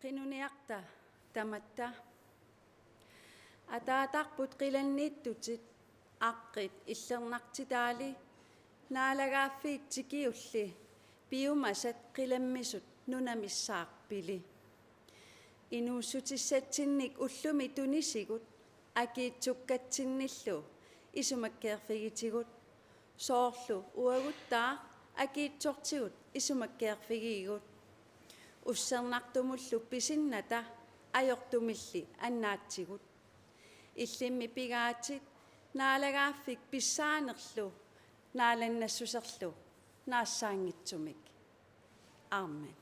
qinuniaqta tamatta ataataqput qilanniittutit aqqit illernertitaali naalagaaffiit tikiulli piumasat qilammissut nunamissaarpili inuussutissatsinnik ullumi tunisigut akiitsukkatsinnillu isumakkeerfigitigut soorlu uaguttaa akiitsortigut isumakkeerfigiigut ussernartumullu pisinnata ajortumilli annaatsigut illimmi pigaatit naalagaaffik pissaanerlu naalannassuserlu naassaangitsumik. Amen.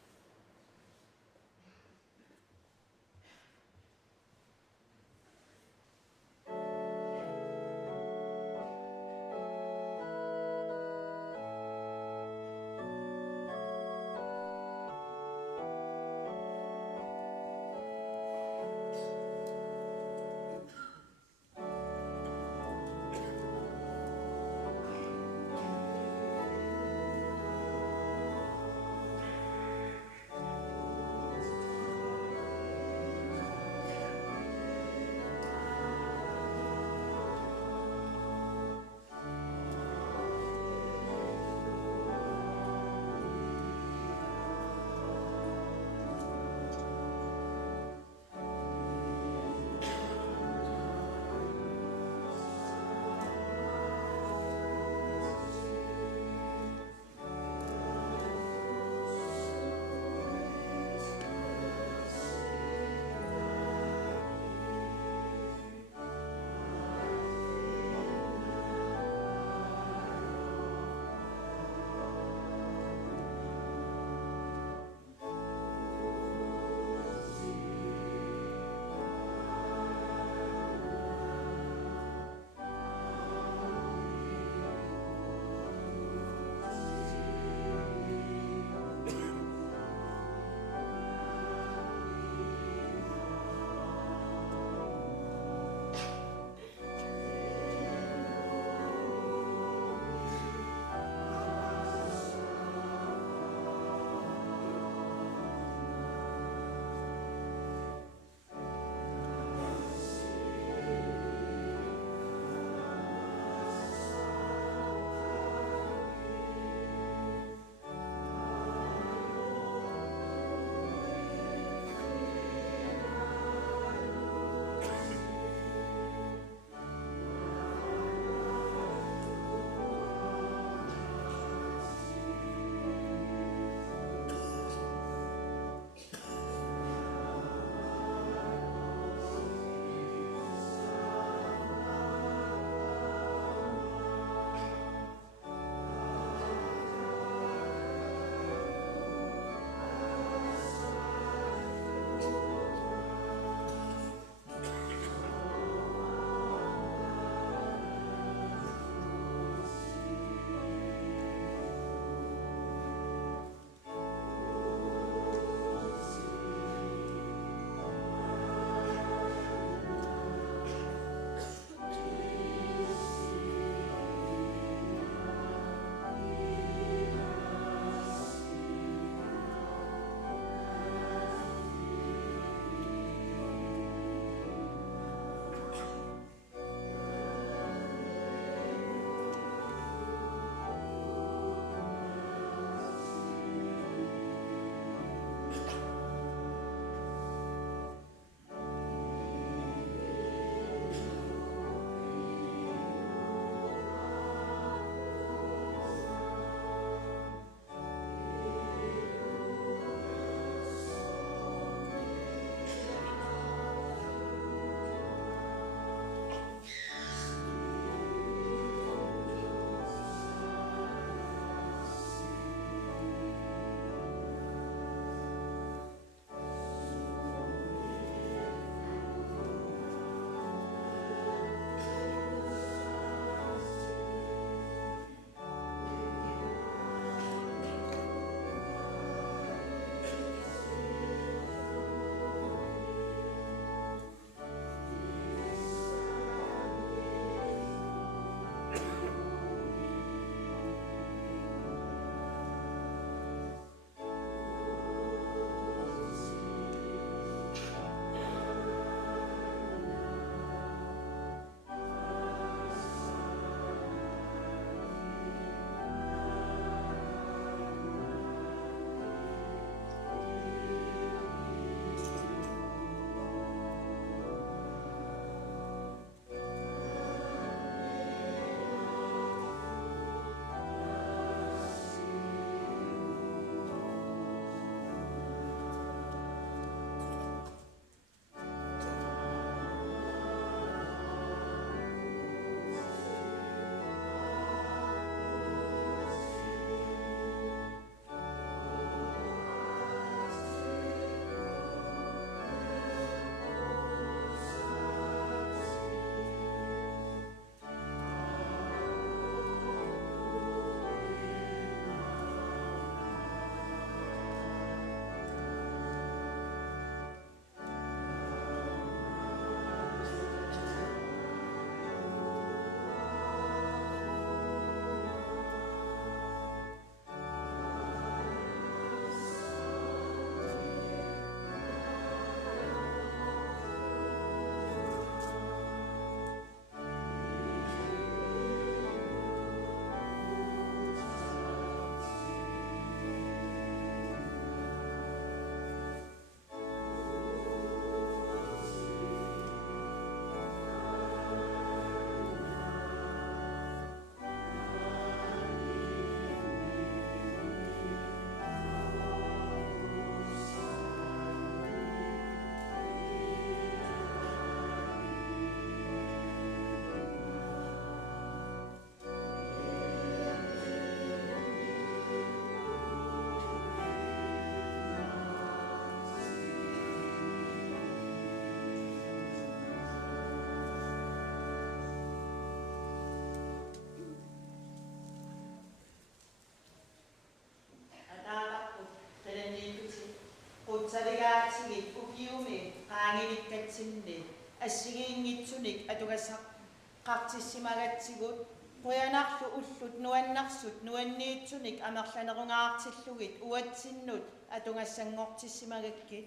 nuigaatigit ukiumi qaangilikkatsinni assigiingitsunik atugassaqartissimagatsigut quyanarlu ullut nuannarssut nuanniitsunik amerlanerungaartillugit uatsinnut atungassangortissimagakkit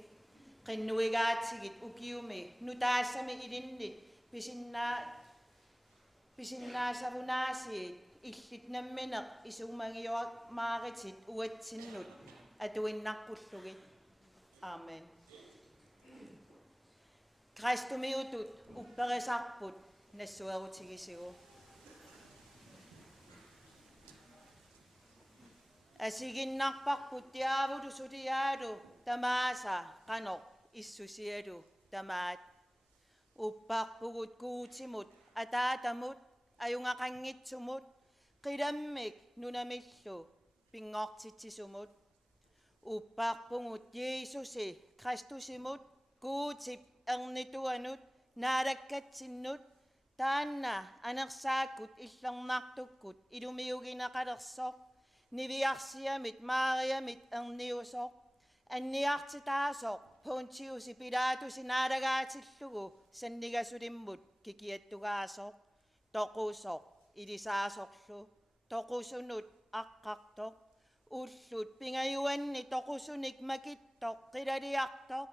qinnuigaatigit ukiumi nutaassami ilinnit pisinnaasavunaasit illit nammineq isumagiumaaritit uatsinnut atuinnarpullugit. Amen. Kristumiutut upperisarput nassuarutigisigu. Asiginnarparput tiavudu sutiaadu tamaasa qanoq issusiadu tamaat. Upparpugut kuutimut ataatamut ayungaqanngitsumut qidammik nunamillu pingortitsisumut. Upparpungut Jeesusi Kristusimut kuutip ernituanut naadakkatsinnut taanna anersaakut illernaartukkut ilumiugineqalersoq niviarsiamit Maariamit erniusoq anniartitaasoq Pontiusi Pilatusi naadagaatillugu sannigasulimmut kikiattugaasoq toqusoq ilisaasoqlu toqusunut aqqartoq ullut pingayuanni toqusunik makittoq qilaliartoq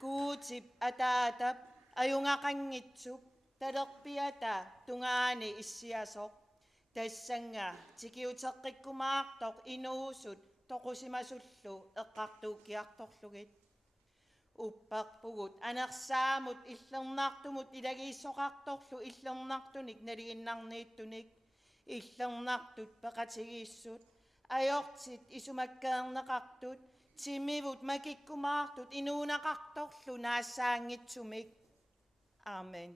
kuutip ataatap ayungaqanngitsuk talerpiata tungaani issiasoq tassanga tikiuteqqikkumaartoq inuusut toqusimasullu eqqartuukkiartorlugit. Upparpugut anersaamut illernaartumut ilagiissoqartorlu illernartunik naliginnarniittunik illernartut peqatigiissut ajortit isumakkaerneqartut timivut makikkumaartut inuunaqartorlu naassaangitsumik. Amen.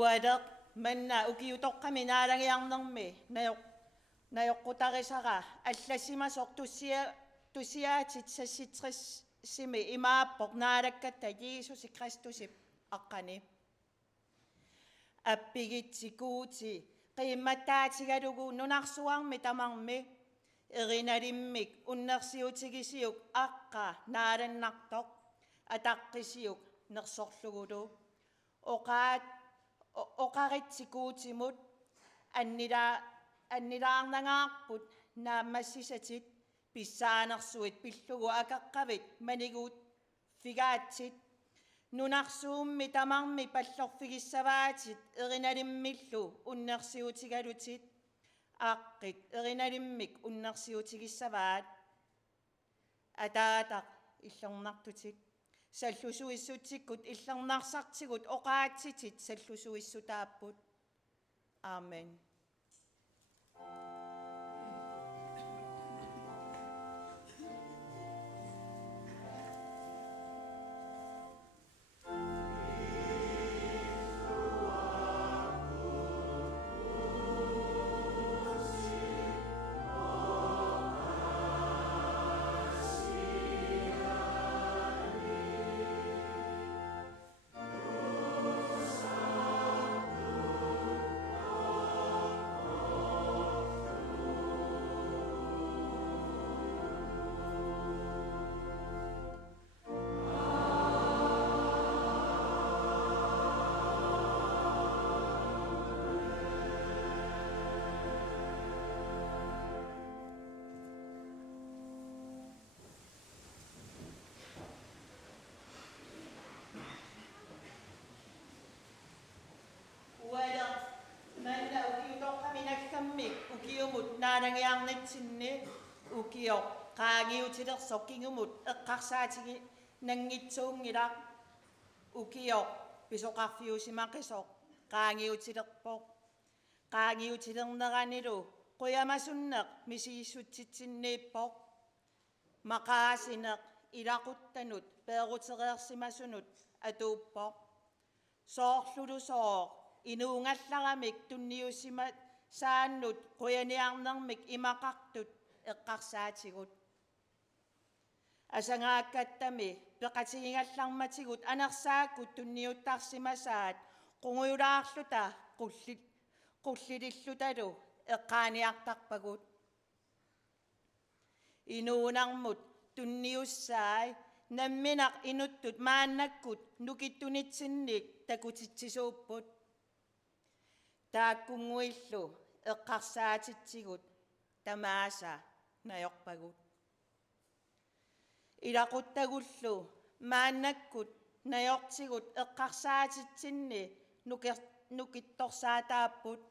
Uadaq manna ukiutoqqami naalangiarnermi najoqqutarisara allasimasoq tusiaatit sassitrissimi imaappoq naalakkatta Jeesusi Kristusip aqqani appigitsikuuti qiimmattaatigalugu nunarsuarmi tamarmi erinalimmik unnersiutigisiuk aqqa naalannartoq ataqqisiuk nersorlugulu oqaritsikuutimut annilaarnangaarput naammassisatit pissaanersuit pillugu akaqqavit maniguut figaatsit nunarsuummi tamarmi pallorfigissavaatit erinalimmillu unnersiutigalutit аққит эриналиммик уннарсиутигиссаваат атаатақ иллернартутик саллусуиссутиккут иллернарсартигут оқаатситит саллусуиссутааппут. Аамен. ukiumut naanangiarnitsinni ukioq qaangiutilersoqqingumut eqqarsaatigi nangitsuungilaq ukioq pisoqarfiusimaqisoq qaangiutilerpoq qaangiutilerneranilu quyamasunneq misiissutsitsinniippoq maqaasineq ilaquttanut peerutereersimasunut atuuppoq soorlulusooq inuungallaramik tunniussima saannut quyaniarnermik imaqartut eqqarsaatigut asangaakkаттами peqatigingallarmatigut anersaakut tunniuttarsimasaat qunguyulaarluta qullilillutalu eqqaaniartarpagut inuunarmut tunniussaai namminaq inuttut maannakkut nukittunitsinnik takutitsisuupput taakkunguillu eqqarsaatitsigut tamaasa najorpagut ilaquttagullu maannakkut najortigut eqqarsaatitsinni nukittorsaataapput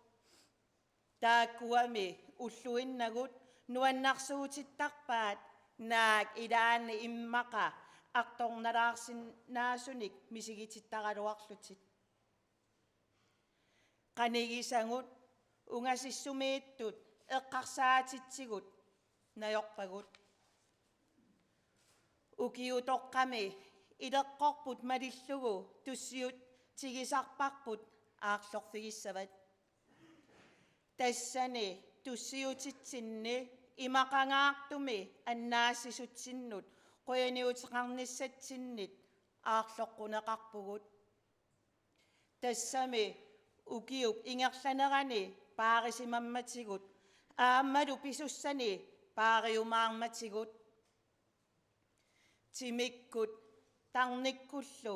taakkuami ulluinnagut nuannarsuutittarpaat naak ilaanni immaqa artornalaarsinnaasunik misigitittaraluarlutit qanigisangut ungasissumiittut eqqarsaatitsigut najorpagut ukiutoqqami ileqqorput malillugu tussiut tigisarparput aarlorfigissavat tassani tussiutitsinni imaqangaartumi annaassisutsinnut quyaniuteqarnissatsinnit aarloqquneqarpugut tassami ukiup ingerlanerani paarisimammatigut aammalu pisussani paariumaarmatigut timikkut tarnikkullu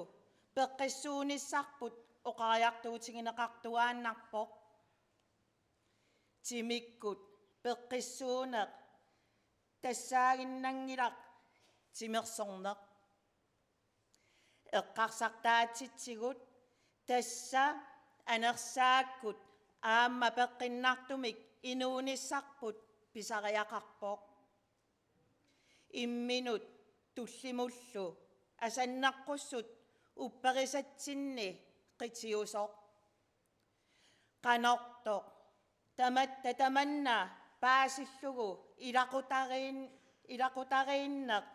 peqqissuunissarput oqariartuutigineqartuaannarpoq timikkut peqqissuuneq tassaaginnangilaq timersorneq eqqarsartaatsitsigut tassa anersaakkut aamma peqqinnartumik inuunissarput pisariaqarpoq imminut tullimullu asannaqqussut upperisatsinni qitiusoq qanortoq tamatta paasillugu ilaqutariinneq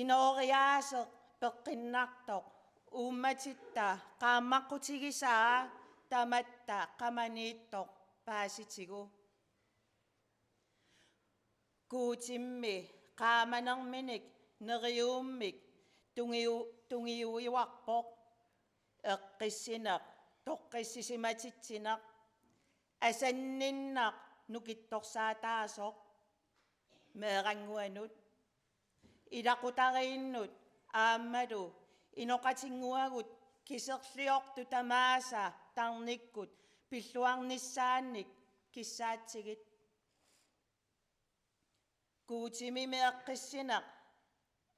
inooriaaseq peqqinnartoq uummatitta qaammaqutigisaa tamatta qamaniittoq paasitigu kuutimmi qaamanerminik neriuummik tungiuiuarpoq eqqissineq toqqissisimatitsinaq asanninnaq nukittorsaataasoq meeranguanut ilaqutariinnut aammalu inoqatinguagut kiserliortu tamaasa tarnikkut pilluarnissaannik kissaatsigit kuutimi meeqqissineq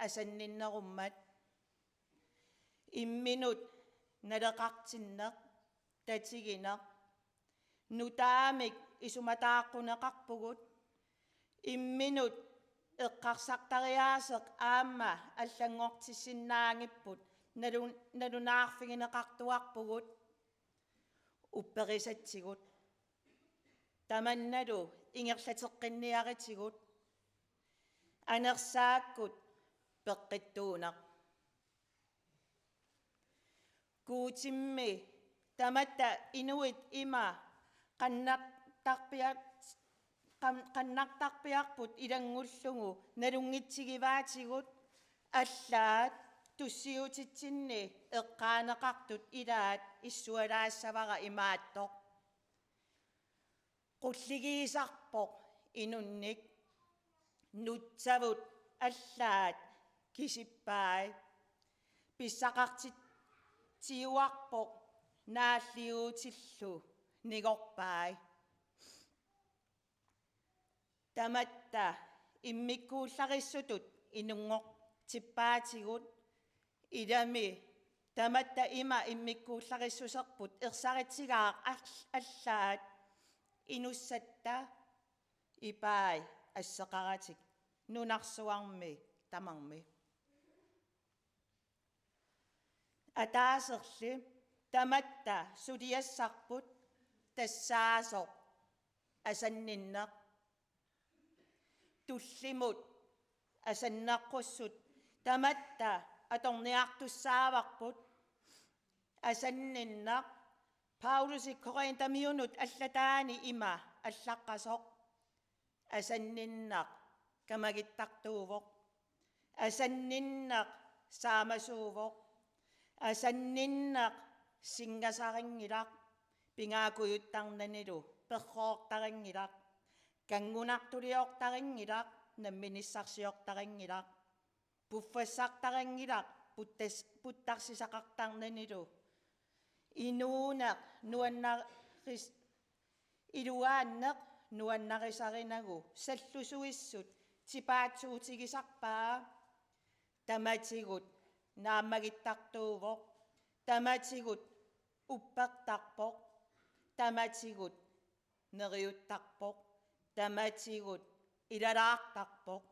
asanninnerummat imminut naleqartinneq tatigineq nutaamik isumataaqquneqarpugut imminut eqqarsaqtariaaseq aamma аллангортиссиннаангиппут налунаарфигинеқартуарпугут упперисатсигут таманналу ингерлатеққинниаритигут анерсааккут пеққиттуунақ куутимми таматта инуит има qannaqtarpiarput ilangullugu nalunngitsigivaatigут аллаат туссиутитсинни эққаанеқартут илаат иссуалаассавара имааттоқ qulligiisarpoq inunnik nutsavut аллаат кисиппаи писсақартит тиуарпоқ нааллиуутиллу нигорпаи таматта иммиккууллариссутут инунгоқ типпаатигут илами таматта има иммиккууллариссусерпут ерсаритсигаақ аллаат инуссатта ипаи ассеқаратик нунарсуарми тамарми атаасерли таматта сулиассарпут тассаасоқ асанниннеқ туллимут асаннаққуссут таматта аторниартуссааварпут асанниннеқ Paulusi korintamiunut allataani ima allaqqasoq asanninnaq kamagittartuuvoq asanninnaq saamasuuvoq asanninnaq singasaringilaq pingaakuyuttarnanilu perroortaringilaq kangunartuliortaringilaq namminissarsiortaringilaq puffassartaringilaq puttarsisaqartarnanilu inuunaq nuannaris iluaanneq nuannarisarinagu sallusuissut tipaatsuutigisarpaa tamatigut naamagittartuuvoq tamatigut uppertarpoq tamatigut neriuttarpoq tamatigut ilalaartarpoq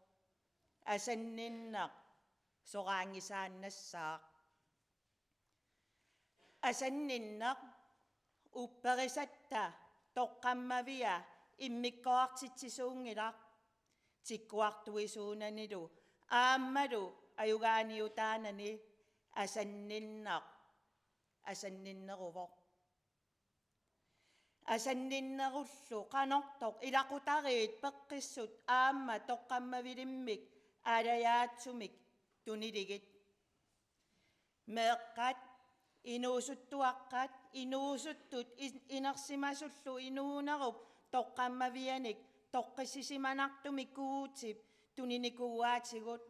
asanninnaq soraangisaannassaaq asanninnaq upperisatta toqqammavia immikkoartitsisuungilaq tikkuartuisuunanilu aammalu ayugaaniutaanani asanninnaq asanninneruvoq asanninnerullu qanortoq ilaqutariit peqqissut aamma toqqammavilimmik aalayaattumik tuniligit meeqqat inuusuttuaqqat inuusuttut inersimasullu inuunerup toqqammavianik toqqissisimanartumik kuutip tuninikuuaatigut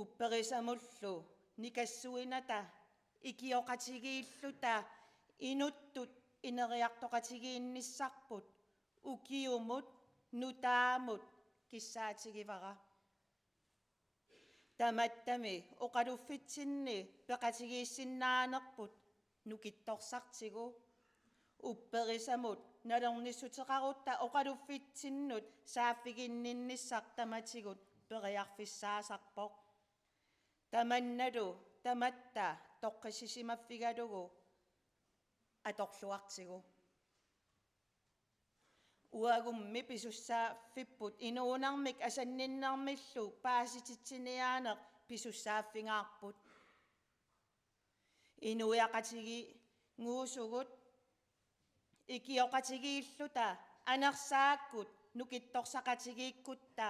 upperisamullu nikassuinata ikioqatigiilluta inuttut ineriartoqatigiinnissarput ukiumut nutaamut kissaatigivara tamattami oqaluffitsinni peqatigiissinnaanerput nukittorsartigu upperisamut nalornissuteqarutta oqaluffitsinnut saaffiginninnissaq tamatigut periarfissaasarpoq tamannalu tamatta toqqisisimaffigalugu atorluartigu uagummi pisussaaffipput inuunarmik asanninnermillu paasititsineaaneq pisussaaffingaarput inuiaqatigi nguusugut ikioqatigiilluta anersaakkut nukittorsaqatigiikkutta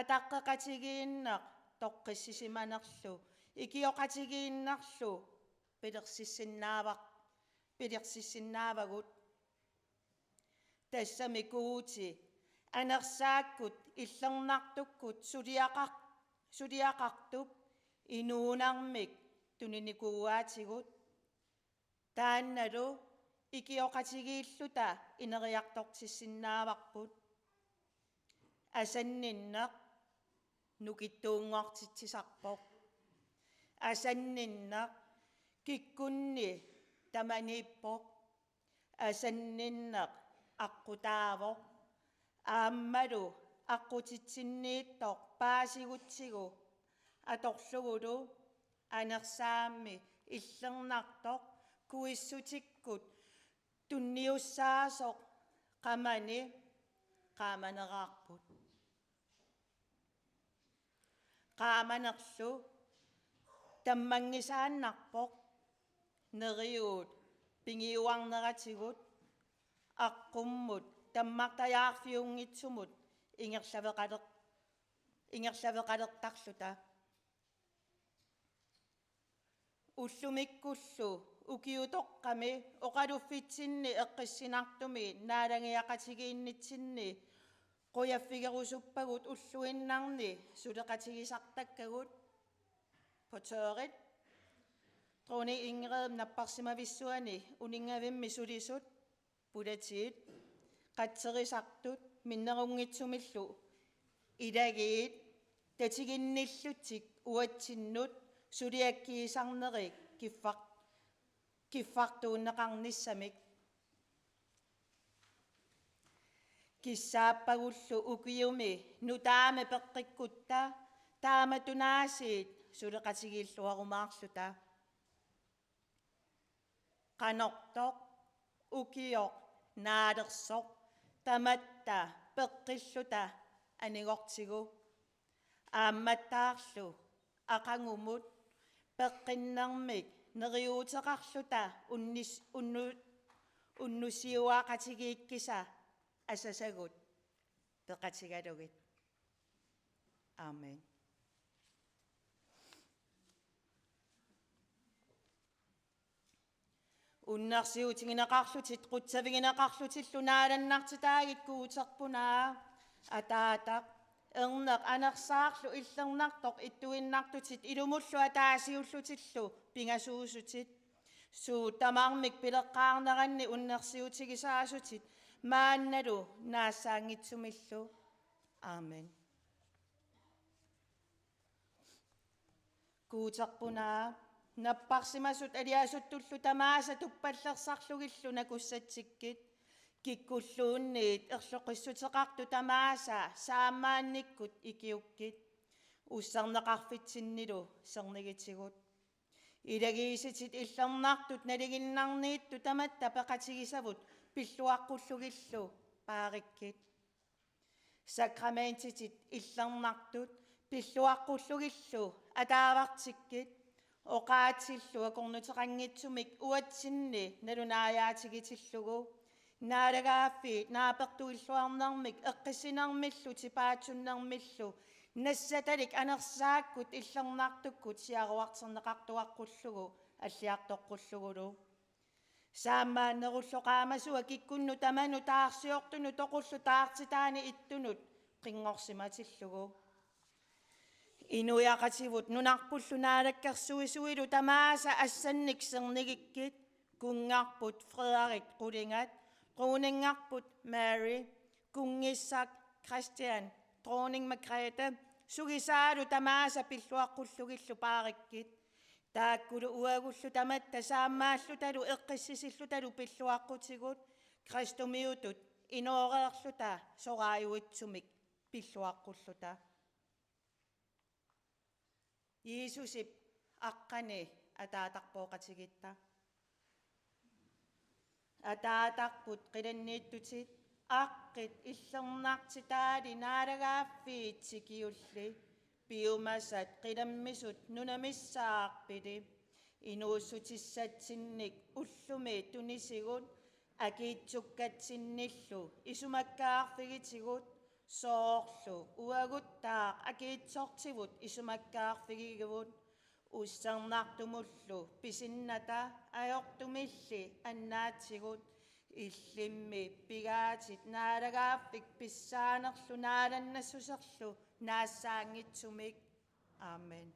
ataqqeqatigiinneq toqqissisimanerlu ikioqatigiinnarlu pilersissinnaabagut tassami kuuti anersaakkut illernaartukkut suliaqartup inuunarmik tuninikuuaatigut taannalu ikioqatigiilluta ineriartortissinnaavarput asanninneq nukittuunngortitsisarpoq asanninneq kikkunni tamaniippoq asanninneq аққутаавоқ ааммалу аққутитсиннииттоқ паасигутсигу аторлугулу анерсаамми иллернартоқ куиссутиккут тунниуссаасоқ qamani qaamanerаарput qaamanerlu таммангисааннарпоқ нериуут пингиуарнератигут аққуммут таммартаяарфиунгитсумут ингерлавеқалертарлута уллумиккуллу укиутоққами оқалуффитсинни эққиссинартуми наалангиақатигииннитсинни қуяффигерусуппагут уллуиннарни сулеқатигисартаккагут потоорит трони ингреем наппарсимависсуани унингавимми сулисут пулатиит қатсерисартут миннерунгитсумиллу илагиит татигинниллутик уатсиннут сулиаккиисарнерик киффартууннеқарниссамик киссааппагуллу укиуми нутааме пеққиккутта тааматунаасиит сулеқатигииллуарумаарлута qanорtoq ukiоq naalersоq tamatta peqqilluta anigortigu aammаттаарлу aqangumut peqqinnermik neriuuteqarluta unnusiuaqatigiikkisa asasagut peqatigalugit amen. уннарсиутингинеқарлутит qutsavingинеқарлутиллунaalannartitaagit kuuterpunaa ataataq erneq anersaarlu illernertoq ittuinnartutit ilumullu ataasiullutillu pingasuusutit suu tamarmik pileqqaarneranni unnersiutigisaasutit maannalu naassaangitsumillu amen. kuuterpunaa наппарсимасут алиасуттуллу тамааса туппаллерсарлугиллу накуссатсиккит киккуллуунниит ерлоқиссутеқарту тамааса саамаанниккут икиуккит уссарнеқарфитсиннилу сернигитигут илагииситит иллернартут налигиннарниитту таматта пеқатигисавут пиллуаққуллугиллу паариккит сакраментитит иллернартут пиллуаққуллугиллу атаавартиккит oqaatillu akornuteqanngitsumik uatsinni nalunaayaatigitillugu naalagaaffi naapertuilluarnermik eqqisinarmillu tipaatsunnermillu nassatalik anersaakkut illernaartukkut siaruarterneqartuaqqullugu alliartoqqulluгулу saammaannerulloqaamasua kikkunnu tamanu taarsiortunu toqullu taartitaani ittunut qingorsimatillugu inuiaqativut nunarpullu naalakkersuisuilu tamaasa assanniksernigikkit kungarput Frederik Rullingat dronningarput Mary kungissak Christian dronning Margrethe sugisaalu tamaasa pilluaqqullegillu paarikkit taakkulu uagullu tamatta saammaallutalu eqqissisillutalu pilluaqqutigut Kristumiutut inooreerluta soraayuitsumik pilluaqqulluta Jesusip aqqani ataataqpooqatigitta ataataqput qilanniittutit aqqit illernaartitaali naalagaaffiit sikiulli piumasat qilammisut nunamissaarpili inuussutissatsinnik ullumi tunisigut akiitsukkatsinnillu isumakkaarfigitigut soorlu uaguttaaq akiitsortivut isumakkaarfigiguvut ussarnartumullu pisinnata ajortumilli annaatsigut illimmi pigaatit naalagaaffik pissaanerlu naalannassuserlu naassaangitsumik amen.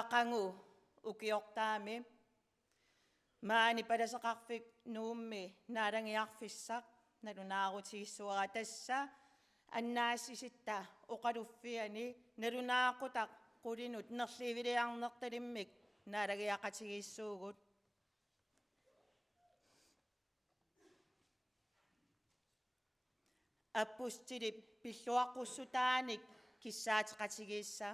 aqangu ukiortaami maani palasaqarfik nuummi naalangiarfissaq nalunaarutiissuara tassa annaassisitta oqaluffiani nalunaaqutaq qulinut nerliiviliarnertalimmik naaragiaqatigissuugut appustilip pilluaqussutaanik kissaatiqatigissa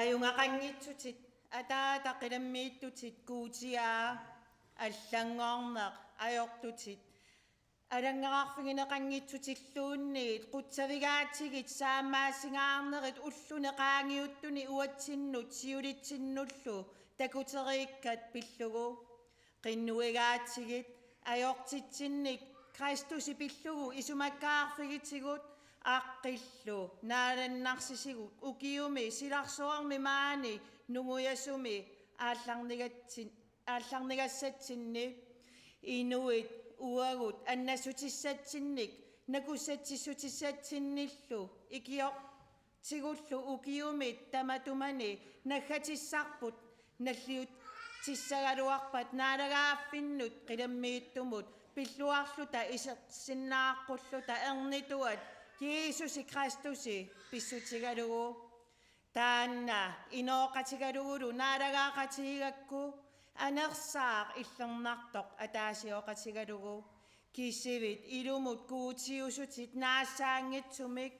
аюнгақангитсутит атаатақиламмииттутит куутиаа аллангоорнеқ аёртутит алангаарфигинеқангитсутиллуунниит қутсавигаатигит саамаасингаарнерит уллунеқаангиуттуни уатсиннут сиулитсиннуллу такутерииккат пиллугу қиннуигаатигит аёртитсинник Кристуси пиллугу исумаккаарфигитигут аққиллу нааланнарсисигут укиуми силарсуарми маани нугуясуми аалларнигассатсинни инуит уагут аннасутиссатсинник накуссатсиссутиссатсинниллу икиоқ тигуллу укиумит таматумани наггатиссарпут наллиут тиссагалуарпат наалагааффиннут қиламмииттумут пиллуарлута исерсиннааққуллута ернитуат Jeesusi Kristusi pissutigalugu taanna inooqatigaluгулу наалагаақатигакку анерсаақ иллернартоқ атаасиоқатигалугу киссивит илумут куутиусутит наассаангитсумик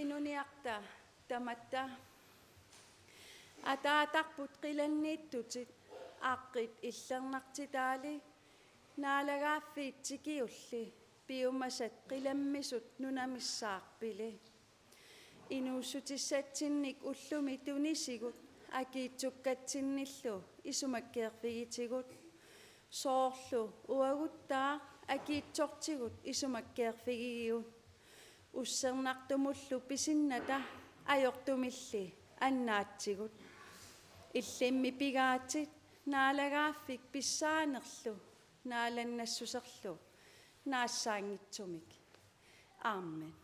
qinuniarta tamatta ataataqput qilanniittutit aaqqit illernertitaali naalagaaffiitsikiulli piumasat qilammisut nunamissaarpili inuussutissatsinnik ullumi tunisigut akiitsukkatsinnillu isumakkeerfigitigut soorlu uaguttaa akiitsortigut isumakkeerfigigiut ussernartumullu pisinnata ajortumilli annaatsigut illimmi pigaatit naalagaaffik pissaanerlu naalannassuserlu naassaangitsumik aamen.